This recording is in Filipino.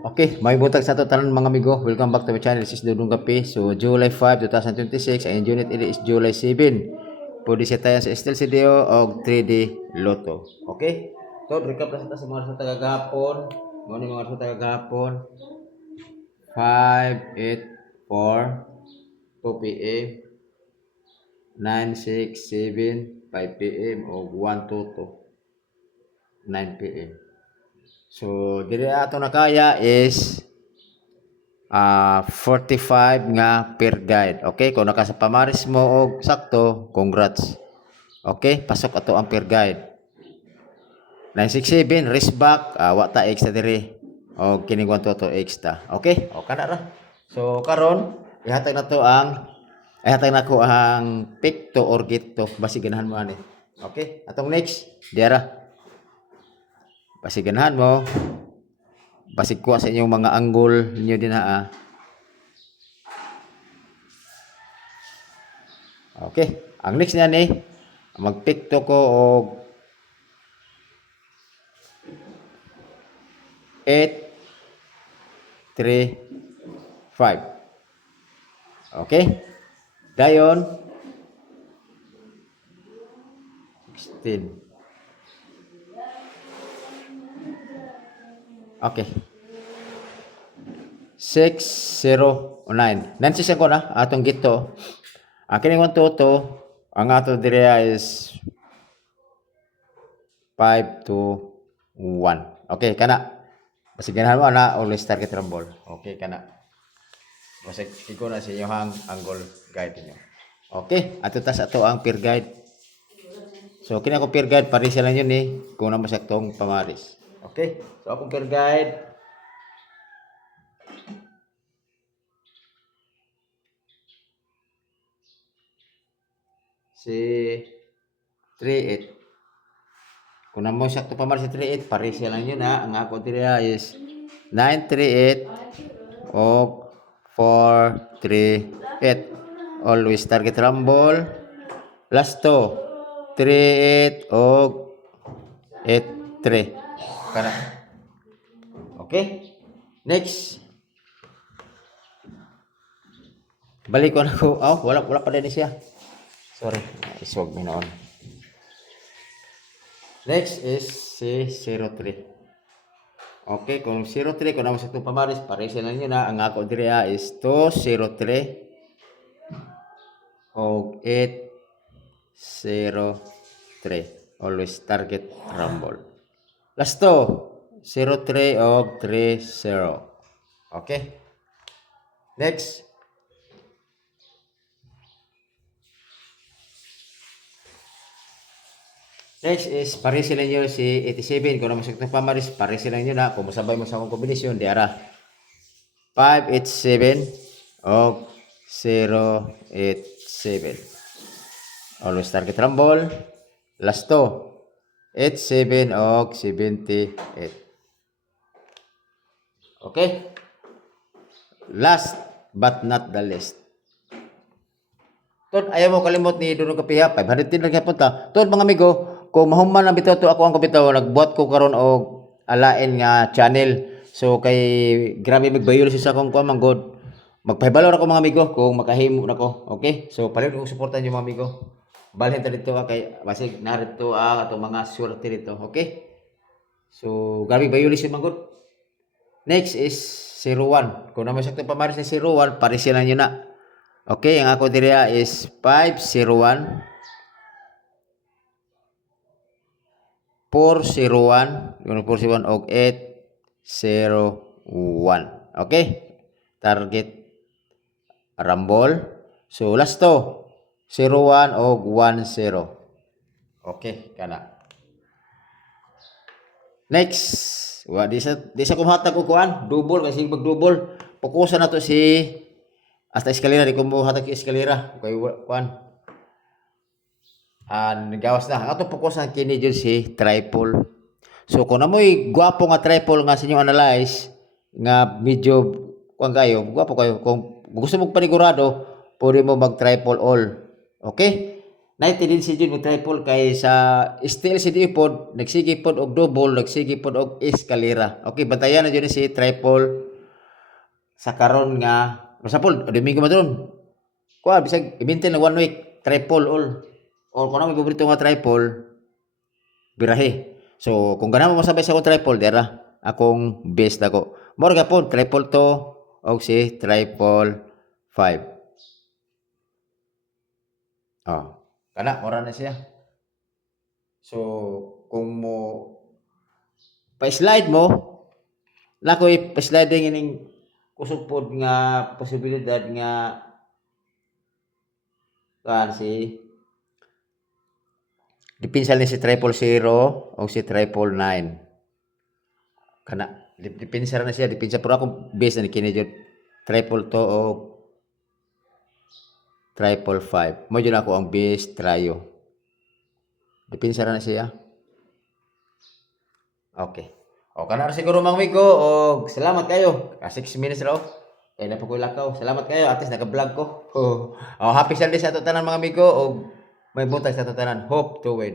Okay, may butag sa to tanan mga amigo. Welcome back to my channel. This is Dudong Kape. So, July 5, 2026. Ang unit ini is July 7. Pwede siya tayo sa Estel CDO o 3D Lotto. Okay? So, recap na sa mga resulta kagahapon. Mga mga resulta kagahapon. 5, 8, 4, 2 p.m. 9, 6, 7, 5 p.m. o 1, 2, 9 p.m. So, dili ato na kaya is 45 nga per guide. Okay, kung naka sa pamaris mo og sakto, congrats. Okay, pasok ato ang per guide. 967 risk back, wa ta extra diri. O kining 122 extra. Okay? O kana ra. So karon ihatag na to ang ihatag na ko ang pick to or get to basi ganahan mo ani. Okay? Atong next, diara. Basi ganahan mo. Basi kuha sa inyong mga angle niyo din ha. Okay, ang next niya ni mag-pick to ko og 8, 3, 5. Okay? Dayon 16. Okay. 6, 0, 9. Nansi ko na atong gito. Ang kining 1 to ang ato dire is 5 to 1. Okay, kana. Basi ganahan mo na always target rumble. Okay, kana. Basi iko na sa inyong angle guide niyo. Okay, ato tas ato ang peer guide. So kini ako peer guide pare sila yun kung naman saktong pamaris. Okay, so akong peer guide si 38. Kung naman sakto pamaris si 38 pare sila yun ang ako dire is 938 o 438. Always target rumble. Last to 38 o 83. Kana. Okay? Next. Balik ko na ko. Oh, wala pa din siya. Sorry. Iswag mo noon. Next is si 03. Okay, kung 03 kung naman sa itong pamaris, paresin na nyo na. Ang ako dire is 203 o 803. Always target rumble. Last to 03 o 30. Okay? Next. Next is pare sila nyo si 87. Kung naman sa pamaris, pare sila nyo na. Kung masabay mo sa akong kombinasyon, diara 587 o 087. Always target rumble. Last to 87 o 78. Okay? Last but not the least. Tod, ayaw mo kalimot ni Dunong Kapiha. 500 din lang punta. Tod, mga amigo, kung mahuman ang bitaw to ako ang kabitaw, nagbuhat ko karon og alain nga channel. So kay grabe magbayol siya sa akong kuan manggod. Magpahibalor ako mga amigo kung makahimo nako. Okay? So palihog kong suportahan niyo mga amigo. Balhin ta dito kay basig narito ang atong mga swerte dito. Okay? So grabe bayol siya manggod. Next is 01. Kung naman sakto pamaris ni 01, parisilan niyo na. Okay, ang ako dire is 501 401, yung 401 og 801. Okay? Target rumble. So last to 01 og 10. Okay, kana. Next, di sa kumhatag ko kuan, double kasi pag double. Fokusan na to si hasta eskalera di ko mo hatag eskalera kay kuan. Nagawas na. Ang atong fokusan kini jud si triple. So kung namoy gwapo nga triple nga sa inyong analyze nga medyo kuan kayo, gwapo kayo kung gusto mo panigurado, pwede mo mag triple all. Okay? 90 din si Jun mo triple kay sa steel si pod nagsige pod og double, nagsige pod og eskalera. Okay, bantayan na jud ni si triple sa karon nga basta pod Domingo madron. Kuha bisag i-maintain na 1 week triple all. Or kung ano may paborito nga triple birahe. So kung ganamo mo sabay sa akong triple dera akong best ako. More gapon triple to og si triple 5. Oh. Kana ora na siya. So kung mo pa-slide mo nakoy pa-sliding ining kusog pod nga posibilidad nga kan si depensa ni si triple 0 o si triple 9. Kana depensa na siya, depensa pero ako base na kini jud triple to o triple 5. Mo jud ako ang base trayo. Depensa na siya. Okay. O kana ra siguro Mang Migo og salamat kayo. 6 minutes raw. Kaya na po ko lakaw. Salamat kayo. At least naka-vlog ko. Oh, happy Sunday sa ato tanan mga amigo og may buntag sa ato tanan. Hope to win.